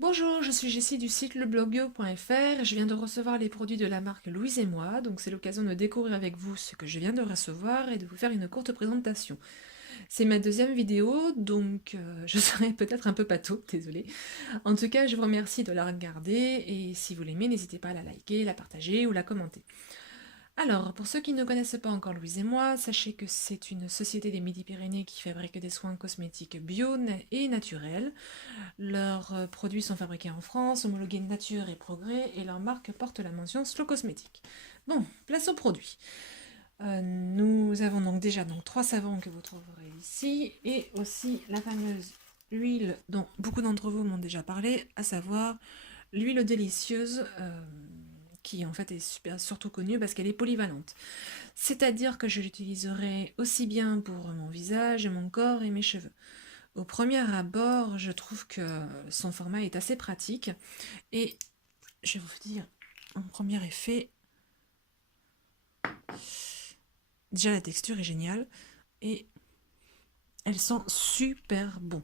Bonjour, je suis Jessie du site leblogbio.fr. Je viens de recevoir les produits de la marque Louise et moi, donc c'est l'occasion de découvrir avec vous ce que je viens de recevoir et de vous faire une courte présentation. C'est ma deuxième vidéo, donc je serai peut-être un peu pâteau, désolée. En tout cas, je vous remercie de la regarder et si vous l'aimez, n'hésitez pas à la liker, la partager ou la commenter. Alors, pour ceux qui ne connaissent pas encore Louise et moi, sachez que c'est une société des Midi-Pyrénées qui fabrique des soins cosmétiques bio et naturels. Leurs produits sont fabriqués en France, homologués Nature et Progrès, et leur marque porte la mention Slow Cosmétique. Bon, place aux produits. Nous avons donc déjà trois savons que vous trouverez ici, et aussi la fameuse huile dont beaucoup d'entre vous m'ont déjà parlé, à savoir l'huile délicieuse, qui en fait est surtout connue parce qu'elle est polyvalente. C'est-à-dire que je l'utiliserai aussi bien pour mon visage, mon corps et mes cheveux. Au premier abord, je trouve que son format est assez pratique et je vais vous dire en premier effet, déjà la texture est géniale et elle sent super bon.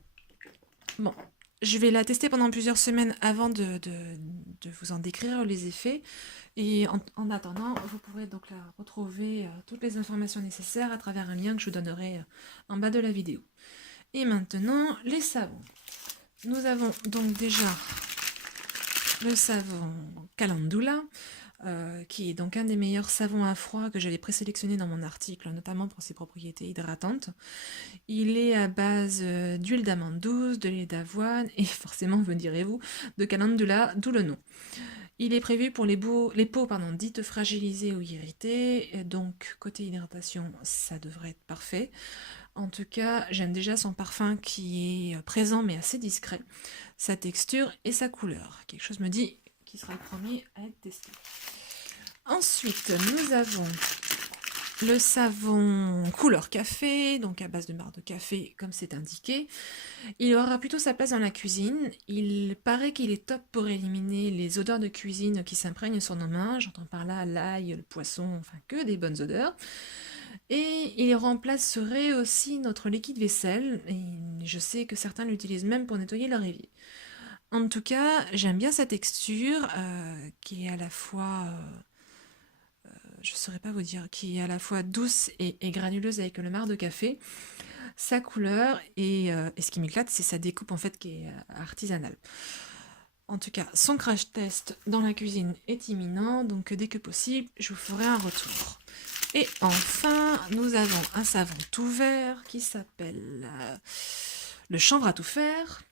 Bon, je vais la tester pendant plusieurs semaines avant de vous en décrire les effets et en attendant, vous pourrez donc la retrouver toutes les informations nécessaires à travers un lien que je vous donnerai en bas de la vidéo. Et maintenant, les savons. Nous avons donc déjà le savon Calendula, qui est donc un des meilleurs savons à froid que j'avais présélectionné dans mon article, notamment pour ses propriétés hydratantes. Il est à base d'huile d'amande douce, de lait d'avoine et forcément, me direz-vous, de Calendula, d'où le nom. Il est prévu pour les peaux dites fragilisées ou irritées, et donc côté hydratation, ça devrait être parfait. En tout cas, j'aime déjà son parfum qui est présent mais assez discret, sa texture et sa couleur. Quelque chose me dit qu'il sera le premier à être testé. Ensuite, nous avons le savon couleur café, donc à base de marc de café comme c'est indiqué. Il aura plutôt sa place dans la cuisine. Il paraît qu'il est top pour éliminer les odeurs de cuisine qui s'imprègnent sur nos mains. J'entends par là l'ail, le poisson, enfin que des bonnes odeurs. Et il remplacerait aussi notre liquide vaisselle. Et je sais que certains l'utilisent même pour nettoyer leur évier. En tout cas, j'aime bien sa texture qui est à la fois, je ne saurais pas vous dire, qui est à la fois douce et granuleuse avec le marc de café. Sa couleur et ce qui m'éclate, c'est sa découpe en fait qui est artisanale. En tout cas, son crash test dans la cuisine est imminent, donc dès que possible, je vous ferai un retour. Et enfin, nous avons un savon tout vert qui s'appelle le chanvre à tout faire.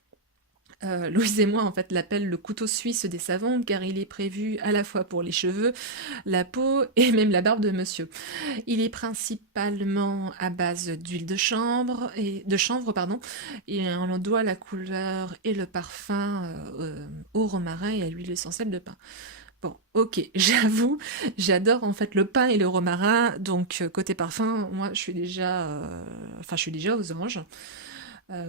Louise et moi, en fait, l'appellent le couteau suisse des savons car il est prévu à la fois pour les cheveux, la peau et même la barbe de monsieur. Il est principalement à base d'huile de chanvre, pardon, et on doit la couleur et le parfum au romarin et à l'huile essentielle de pin. Bon, ok, j'avoue, j'adore en fait le pain et le romarin, donc côté parfum, moi je suis déjà aux anges.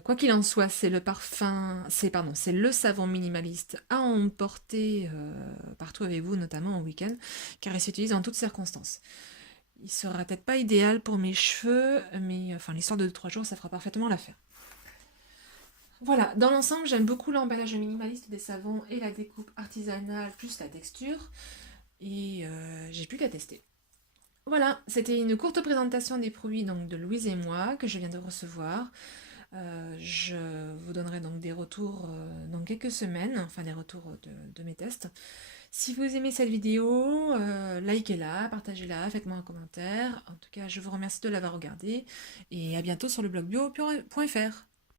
Quoi qu'il en soit, c'est le parfum, c'est le savon minimaliste à emporter partout avec vous, notamment en week-end, car il s'utilise en toutes circonstances. Il sera peut-être pas idéal pour mes cheveux, mais enfin l'histoire de 2-3 jours, ça fera parfaitement l'affaire. Voilà, dans l'ensemble, j'aime beaucoup l'emballage minimaliste des savons et la découpe artisanale plus la texture, et j'ai pu la tester. Voilà, c'était une courte présentation des produits donc de Louise et moi que je viens de recevoir. Je vous donnerai donc des retours dans quelques semaines, enfin des retours de mes tests. Si vous aimez cette vidéo, likez-la, partagez-la, faites-moi un commentaire. En tout cas, je vous remercie de l'avoir regardée et à bientôt sur le blog bio.fr.